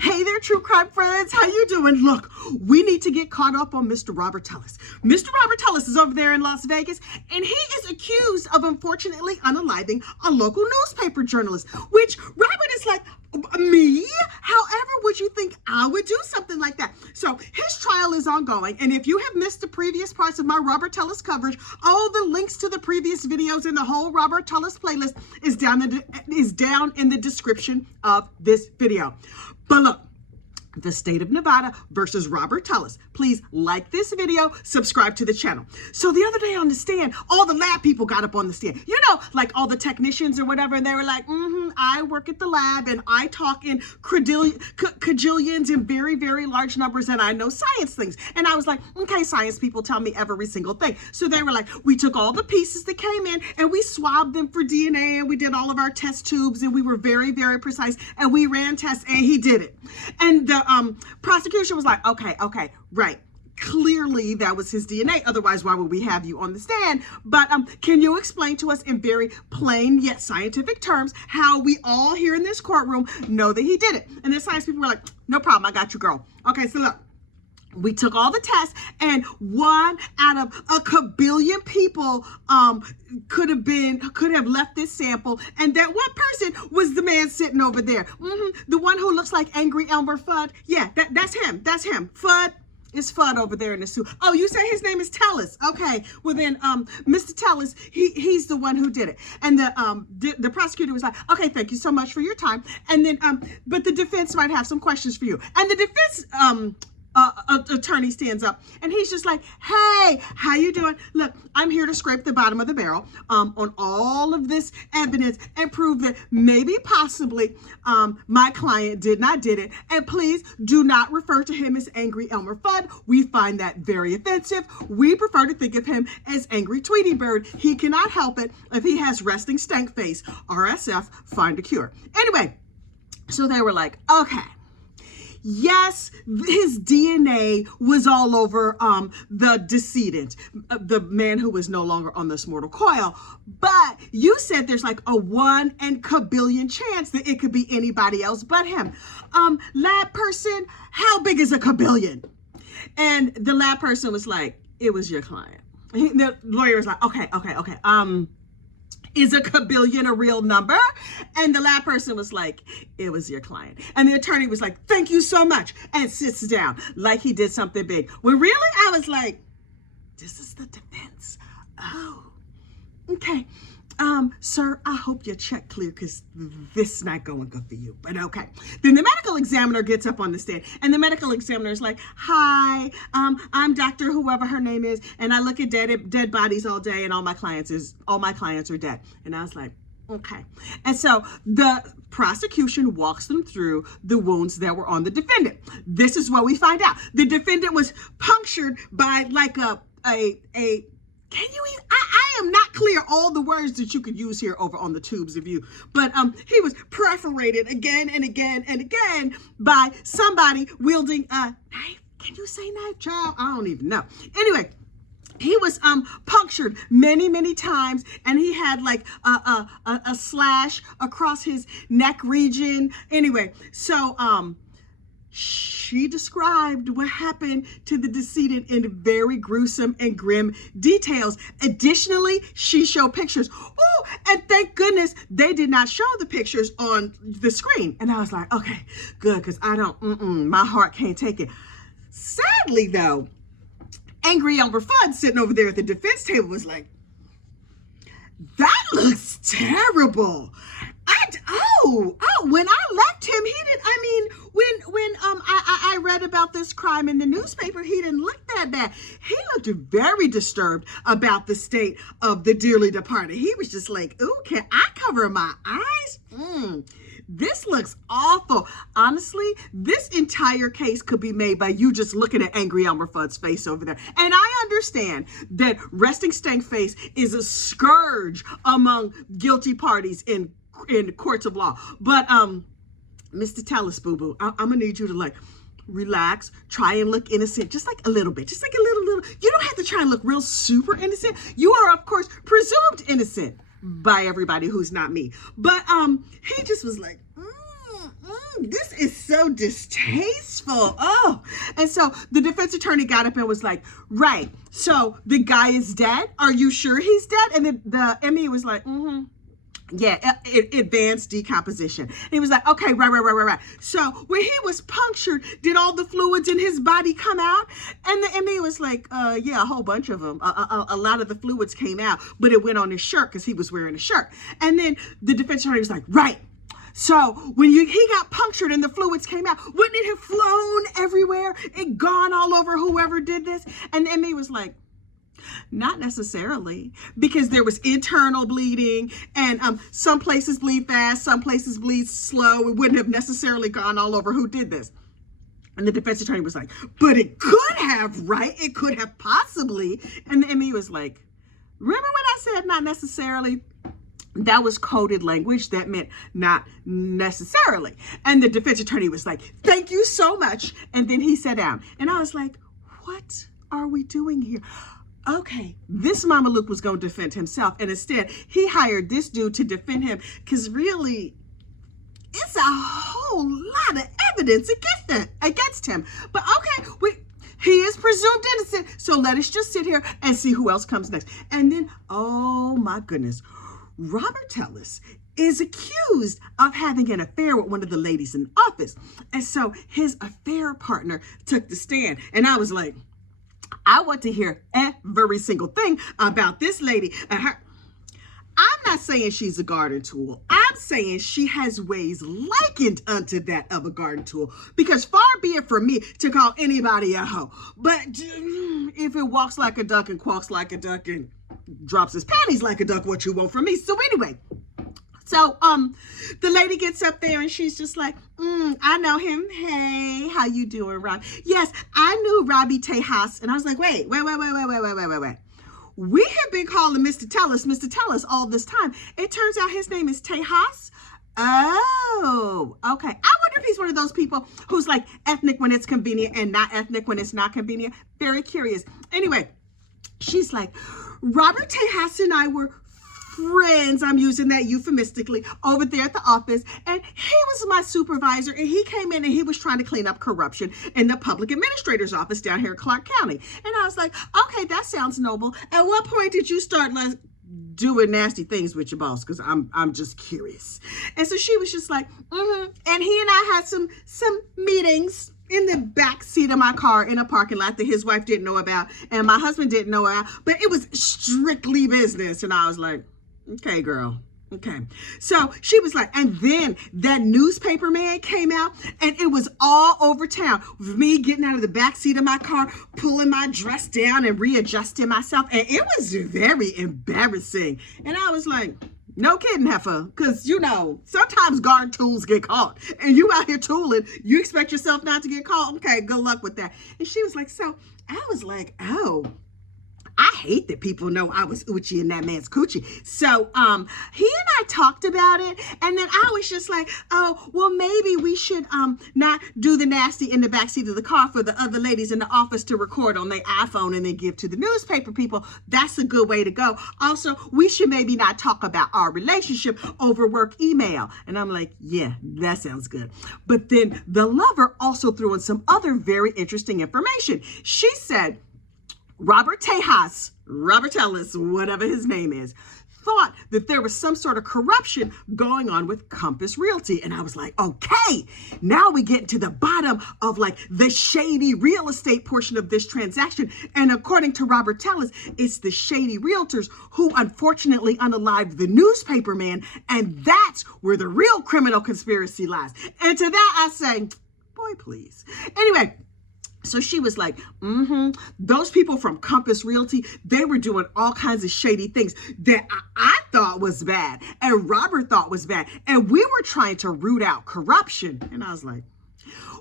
Hey there, true crime friends. How you doing? Look, we need to get caught up on Mr. Robert Tellis. Mr. Robert Tellis is over there in Las Vegas, and he is accused of unfortunately unaliving a local newspaper journalist, which Robert is like, me? However, would you think I would do something like that? So his trial is ongoing, and if you have missed the previous parts of my Robert Tellis coverage, all the links to the previous videos and the whole Robert Tellis playlist is down in the description of this video. But look, the state of Nevada versus Robert Tellis. Please like this video, subscribe to the channel. So the other day on the stand, all the lab people got up on the stand. You know, like all the technicians or whatever, and they were like, I work at the lab and I talk in cajillions and very, very large numbers, and I know science things. And I was like, okay, science people tell me every single thing. So they were like, we took all the pieces that came in and we swabbed them for DNA, and we did all of our test tubes, and we were very, very precise, and we ran tests, and he did it. And the prosecution was like, okay, right. Clearly that was his DNA. Otherwise, why would we have you on the stand? But can you explain to us in very plain yet scientific terms how we all here in this courtroom know that he did it? And the science people were like, no problem, I got you, girl. Okay, so look. We took all the tests, and 1 out of a kabillion people could have left this sample, and that one person was the man sitting over there. The one who looks like Angry Elmer Fudd. Yeah, that's him. That's him. Fudd is Fudd over there in the suit. Oh, you say his name is Tellis. Okay, well then, Mr. Tellis, he's the one who did it. And the prosecutor was like, okay, thank you so much for your time. And then, but the defense might have some questions for you. And the defense attorney stands up, and he's just like, hey, how you doing? Look, I'm here to scrape the bottom of the barrel on all of this evidence and prove that maybe possibly my client did it, and please do not refer to him as Angry Elmer Fudd. We find that very offensive. We prefer to think of him as Angry Tweety Bird. He cannot help it if he has resting stank face. RSF, find a cure. Anyway, so they were like, okay, yes, his DNA was all over the decedent, the man who was no longer on this mortal coil. But you said there's like a 1 in kabillion chance that it could be anybody else but him. Lab person, how big is a kabillion? And the lab person was like, it was your client. The lawyer was like, okay. Is a kabillion a real number? And the lab person was like, it was your client. And the attorney was like, thank you so much, and sits down like he did something big. When really I was like, this is the defense. Oh, okay. Sir, I hope your check clear, because this is not going good for you, but okay. Then the medical examiner gets up on the stand, and the medical examiner is like, hi, I'm Dr. whoever her name is, and I look at dead bodies all day, and all my clients are dead. And I was like, okay. And so the prosecution walks them through the wounds that were on the defendant. This is what we find out. The defendant was punctured by like can you even, I am not clear all the words that you could use here over on the tubes of you, but he was perforated again and again and again by somebody wielding a knife. Can you say knife, child? I don't even know. Anyway, he was punctured many times, and he had like a slash across his neck region. Anyway, so she described what happened to the decedent in very gruesome and grim details. Additionally, she showed pictures. Oh, and thank goodness they did not show the pictures on the screen. And I was like, okay, good, because I don't, my heart can't take it. Sadly, though, Angry Elmer Fudd sitting over there at the defense table was like, that looks terrible. When I left him, he didn't, I mean, when I read about this crime in the newspaper, he didn't look that bad. He looked very disturbed about the state of the dearly departed. He was just like, ooh, can I cover my eyes? This looks awful. Honestly, this entire case could be made by you just looking at Angry Elmer Fudd's face over there. And I understand that resting stank face is a scourge among guilty parties in courts of law. But Mr. Tellis, boo-boo, I'm gonna need you to like relax, try and look innocent, just like a little bit, just like a little. You don't have to try and look real super innocent. You are, of course, presumed innocent by everybody who's not me. But he just was like, This is so distasteful. Oh. And so the defense attorney got up and was like, right, so the guy is dead? Are you sure he's dead? And the ME was like, yeah, advanced decomposition. And he was like, okay, right. So when he was punctured, did all the fluids in his body come out? And the ME was like, yeah, a whole bunch of them. A lot of the fluids came out, but it went on his shirt because he was wearing a shirt. And then the defense attorney was like, right. So when he got punctured and the fluids came out, wouldn't it have flown everywhere? It gone all over whoever did this? And the ME was like, not necessarily, because there was internal bleeding, and some places bleed fast, some places bleed slow. It wouldn't have necessarily gone all over who did this. And the defense attorney was like, but it could have, right? It could have possibly. And the ME was like, remember when I said not necessarily? That was coded language. That meant not necessarily. And the defense attorney was like, thank you so much. And then he sat down. And I was like, what are we doing here? Okay, this Mama Luke was going to defend himself. And instead, he hired this dude to defend him because really, it's a whole lot of evidence against him. But okay, he is presumed innocent. So let us just sit here and see who else comes next. And then, oh my goodness, Robert Tellis is accused of having an affair with one of the ladies in office. And so his affair partner took the stand. And I was like, I want to hear every single thing about this lady and her. I'm not saying she's a garden tool. I'm saying she has ways likened unto that of a garden tool, because far be it from me to call anybody a hoe. But if it walks like a duck and quacks like a duck and drops his panties like a duck, what you want from me? So anyway, so the lady gets up there and she's just like, I know him. Hey, how you doing, Rob? Yes, I knew Robbie Tejas. And I was like, wait. We have been calling Mr. Tellis all this time. It turns out his name is Tejas. Oh, okay. I wonder if he's one of those people who's like ethnic when it's convenient and not ethnic when it's not convenient. Very curious. Anyway, she's like, Robert Tejas and I were friends, I'm using that euphemistically, over there at the office, and he was my supervisor, and he came in and he was trying to clean up corruption in the public administrator's office down here in Clark County. And I was like, okay, that sounds noble. At what point did you start doing nasty things with your boss? Because I'm just curious. And so she was just like, and he and I had some meetings in the back seat of my car in a parking lot that his wife didn't know about and my husband didn't know about, but it was strictly business. And I was like, okay, girl. Okay. So she was like, and then that newspaper man came out and it was all over town with me getting out of the back seat of my car, pulling my dress down and readjusting myself. And it was very embarrassing. And I was like, no kidding, heifer. Because, sometimes garden tools get caught. And you out here tooling, you expect yourself not to get caught? Okay, good luck with that. And she was like, so I was like, oh, I hate that people know I was Uchi in that man's coochie. So he and I talked about it, and then I was just like, oh, well, maybe we should not do the nasty in the backseat of the car for the other ladies in the office to record on their iPhone and then give to the newspaper people. That's a good way to go. Also, we should maybe not talk about our relationship over work email. And I'm like, yeah, that sounds good. But then the lover also threw in some other very interesting information. She said, Robert Tellis, whatever his name is, thought that there was some sort of corruption going on with Compass Realty. And I was like, okay, now we get to the bottom of the shady real estate portion of this transaction. And according to Robert Tellis, it's the shady realtors who unfortunately unalived the newspaper man. And that's where the real criminal conspiracy lies. And to that I say, boy, please. Anyway, so she was like, those people from Compass Realty, they were doing all kinds of shady things that I thought was bad and Robert thought was bad. And we were trying to root out corruption. And I was like,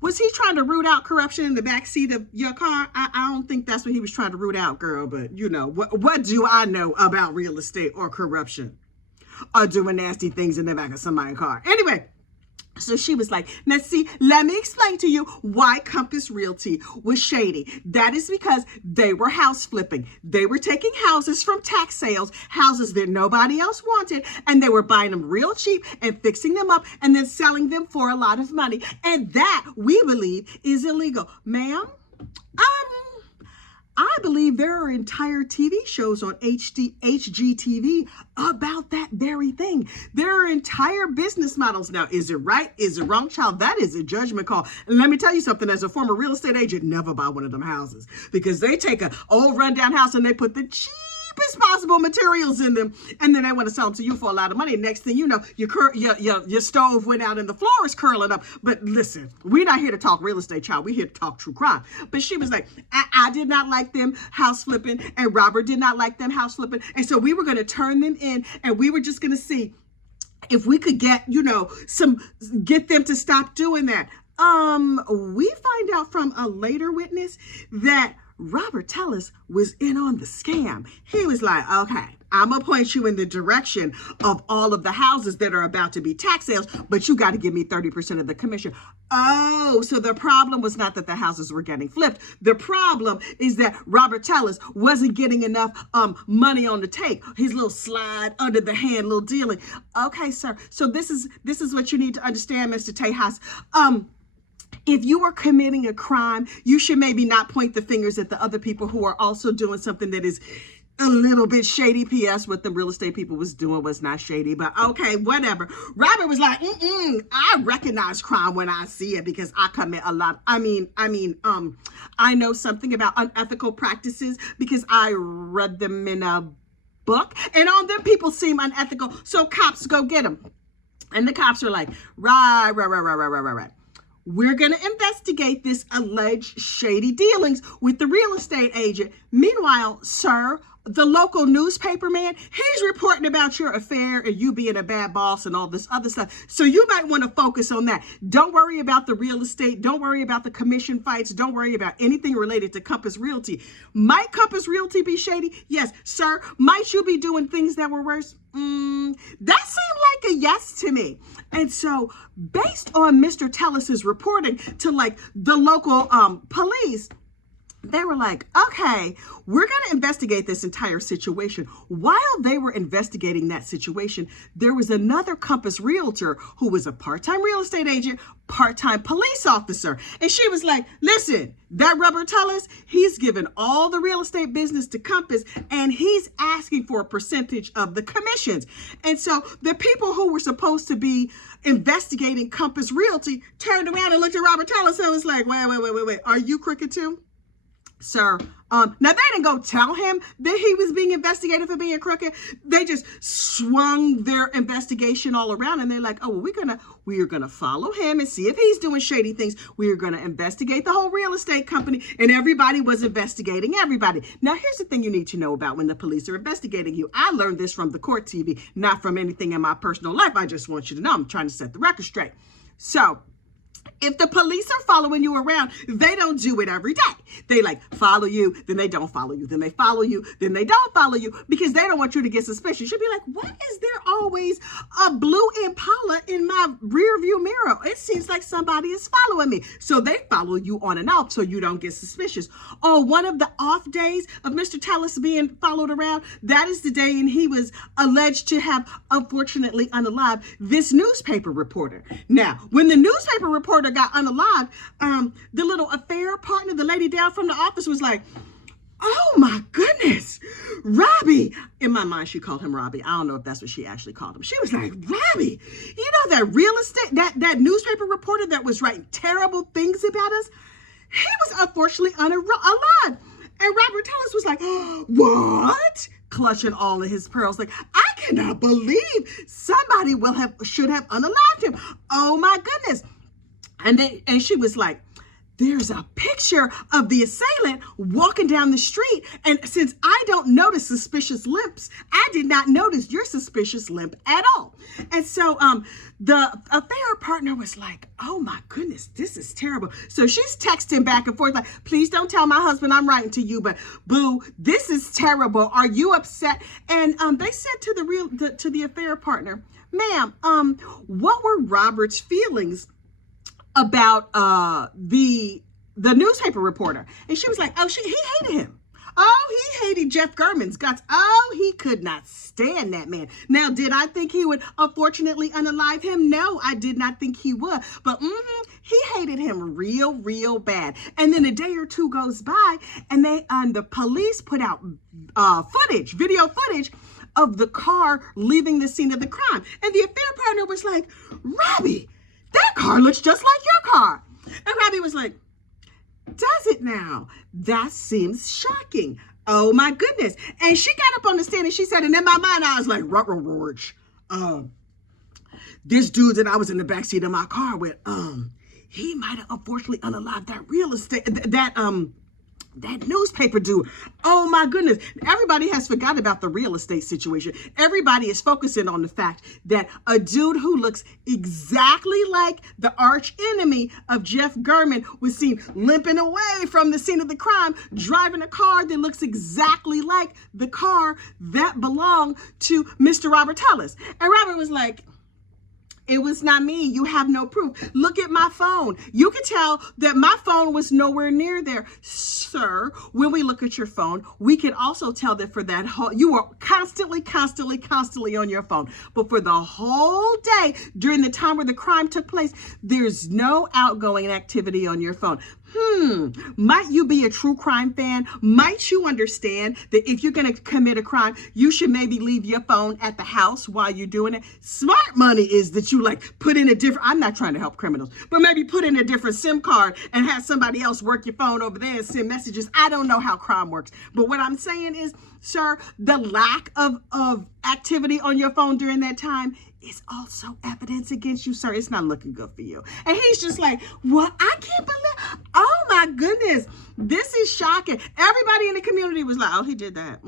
was he trying to root out corruption in the backseat of your car? I don't think that's what he was trying to root out, girl. But what do I know about real estate or corruption or doing nasty things in the back of somebody's car? Anyway. So she was like, now see, let me explain to you why Compass Realty was shady. That is because they were house flipping. They were taking houses from tax sales, houses that nobody else wanted, and they were buying them real cheap and fixing them up and then selling them for a lot of money. And that, we believe, is illegal. Ma'am, I believe there are entire TV shows on HGTV about that very thing. There are entire business models. Now, is it right? Is it wrong, child? That is a judgment call. And let me tell you something, as a former real estate agent, never buy one of them houses, because they take an old rundown house and they put the cheapest possible materials in them, and then they want to sell them to you for a lot of money. Next thing you know, your stove went out and the floor is curling up. But listen, we're not here to talk real estate, child. We're here to talk true crime. But she was like, I did not like them house flipping, and Robert did not like them house flipping, and so we were going to turn them in, and we were just going to see if we could get get them to stop doing that. We find out from a later witness that Robert Tellis was in on the scam. He was like, okay, I'm going to point you in the direction of all of the houses that are about to be tax sales, but you got to give me 30% of the commission. Oh, so the problem was not that the houses were getting flipped. The problem is that Robert Tellis wasn't getting enough money on the take. His little slide under the hand, little dealing. Okay, sir. So this is what you need to understand, Mr. Tejas. If you are committing a crime, you should maybe not point the fingers at the other people who are also doing something that is a little bit shady. P.S. What the real estate people was doing was not shady, but okay, whatever. Robert was like, I recognize crime when I see it, because I commit a lot. I know something about unethical practices because I read them in a book, and on them people seem unethical, so cops go get them. And the cops are like, right. We're going to investigate this alleged shady dealings with the real estate agent. Meanwhile, sir, the local newspaper man, he's reporting about your affair and you being a bad boss and all this other stuff. So you might want to focus on that. Don't worry about the real estate. Don't worry about the commission fights. Don't worry about anything related to Compass Realty. Might Compass Realty be shady? Yes, sir. Might you be doing things that were worse? That seemed like a yes to me. And so based on Mr. Tellis's reporting to the local police, they were like, okay, we're going to investigate this entire situation. While they were investigating that situation, there was another Compass realtor who was a part-time real estate agent, part-time police officer. And she was like, listen, that Robert Tellis, he's given all the real estate business to Compass, and he's asking for a percentage of the commissions. And so the people who were supposed to be investigating Compass Realty turned around and looked at Robert Tellis and was like, wait, are you crooked too? Sir, now they didn't go tell him that he was being investigated for being crooked. They just swung their investigation all around, and they're like, oh, well, we are gonna follow him and see if he's doing shady things. We are gonna investigate the whole real estate company, and everybody was investigating everybody. Now, here's the thing you need to know about when the police are investigating you. I learned this from the court TV, not from anything in my personal life. I just want you to know I'm trying to set the record straight. So if the police are following you around, they don't do it every day. They follow you, then they don't follow you, then they follow you, then they don't follow you, because they don't want you to get suspicious. You'll be like, why is there always a blue Impala in my rear view mirror? It seems like somebody is following me. So they follow you on and off so you don't get suspicious. Oh, one of the off days of Mr. Tellis being followed around, that is the day and he was alleged to have, unfortunately unalived, this newspaper reporter. Now, when the newspaper reporter got unalived, the little affair partner, the lady down from the office, was like, oh my goodness, Robbie. In my mind, she called him Robbie. I don't know if that's what she actually called him. She was like, Robbie, you know that real estate, that newspaper reporter that was writing terrible things about us, he was unfortunately unalive. And Robert Tellis was like, what? Clutching all of his pearls, like, I cannot believe somebody should have unalived him. Oh my goodness. And she was like, there's a picture of the assailant walking down the street. And since I don't notice suspicious limps, I did not notice your suspicious limp at all. And so the affair partner was like, oh my goodness, this is terrible. So she's texting back and forth like, please don't tell my husband I'm writing to you, but boo, this is terrible. Are you upset? And they said to the affair partner, ma'am, what were Robert's feelings about the newspaper reporter? And she was like, oh, he hated him. Oh, he hated Jeff Gurman's guts. Oh, he could not stand that man. Now, did I think he would unfortunately unalive him? No, I did not think he would. But he hated him real, real bad. And then a day or two goes by, and the police put out video footage of the car leaving the scene of the crime. And the affair partner was like, Robbie, that car looks just like your car. And Robbie was like, does it now? That seems shocking. Oh my goodness. And she got up on the stand and she said, and in my mind, I was like, George, this dude that I was in the backseat of my car with, he might have unfortunately unalived that real estate, that newspaper dude. Oh my goodness. Everybody has forgotten about the real estate situation. Everybody is focusing on the fact that a dude who looks exactly like the arch enemy of Jeff Gurman was seen limping away from the scene of the crime, driving a car that looks exactly like the car that belonged to Mr. Robert Tellis. And Robert was like, it was not me. You have no proof. Look at my phone. You can tell that my phone was nowhere near there. Sir, when we look at your phone, we can also tell that for that whole, you were constantly on your phone. But for the whole day, during the time where the crime took place, there's no outgoing activity on your phone. Might you be a true crime fan? Might you understand that if you're going to commit a crime, you should maybe leave your phone at the house while you're doing it? Smart money is that you put in a different, I'm not trying to help criminals, but maybe put in a different SIM card and have somebody else work your phone over there and send messages. I don't know how crime works, but what I'm saying is, sir, the lack of activity on your phone during that time is also evidence against you, sir. It's not looking good for you. And he's just like, what? I can't believe, oh my goodness, this is shocking. Everybody in the community was like, oh, he did that.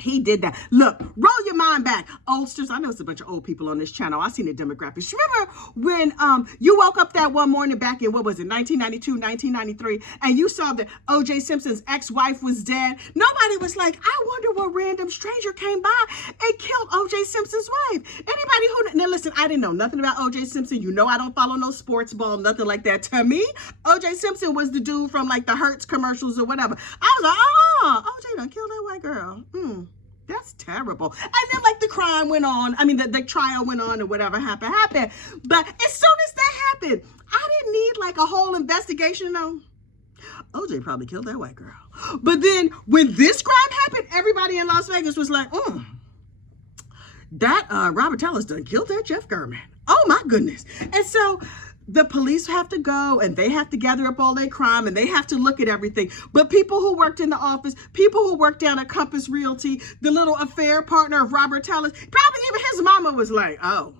He did that. Look, roll your mind back. Oldsters, I know it's a bunch of old people on this channel. I seen the demographics. Remember when you woke up that one morning back in, what was it, 1992, 1993, and you saw that O.J. Simpson's ex-wife was dead? Nobody was like, I wonder what random stranger came by and killed O.J. Simpson's wife. Anybody who, now listen, I didn't know nothing about O.J. Simpson. You know I don't follow no sports ball, nothing like that. To me, O.J. Simpson was the dude from the Hertz commercials or whatever. I was like, oh, O.J. done killed that white girl. That's terrible. And then the crime went on. I mean, the trial went on and whatever happened. But as soon as that happened, I didn't need a whole investigation. OJ probably killed that white girl. But then when this crime happened, everybody in Las Vegas was like, that Robert Tellis done killed that Jeff Gurman. Oh my goodness. And so the police have to go and they have to gather up all their crime and they have to look at everything. But people who worked in the office, people who worked down at Compass Realty, the little affair partner of Robert Tellis, probably even his mama was like, oh,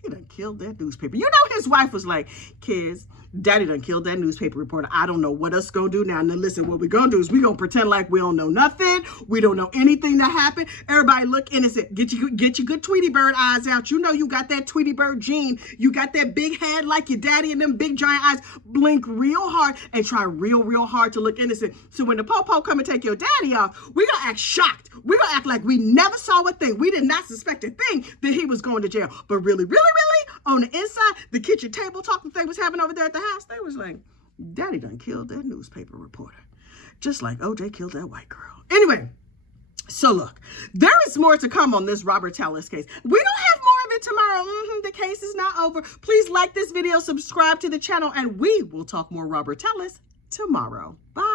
he done killed that newspaper. You know, his wife was like, kids, Daddy done killed that newspaper reporter. I don't know what us gonna do now. Now listen, what we gonna do is we gonna pretend like we don't know nothing. We don't know anything that happened. Everybody look innocent. Get your good Tweety Bird eyes out. You know you got that Tweety Bird gene. You got that big head like your daddy and them big giant eyes. Blink real hard and try real hard to look innocent. So when the po-po come and take your daddy off, we gonna act shocked. We gonna act like we never saw a thing. We did not suspect a thing that he was going to jail. But really, on the inside, the kitchen table talk that they was having over there at the house, they was like, Daddy done killed that newspaper reporter. Just like OJ killed that white girl. Anyway, so look, there is more to come on this Robert Tellis case. We don't have more of it tomorrow. The case is not over. Please like this video, subscribe to the channel, and we will talk more Robert Tellis tomorrow. Bye.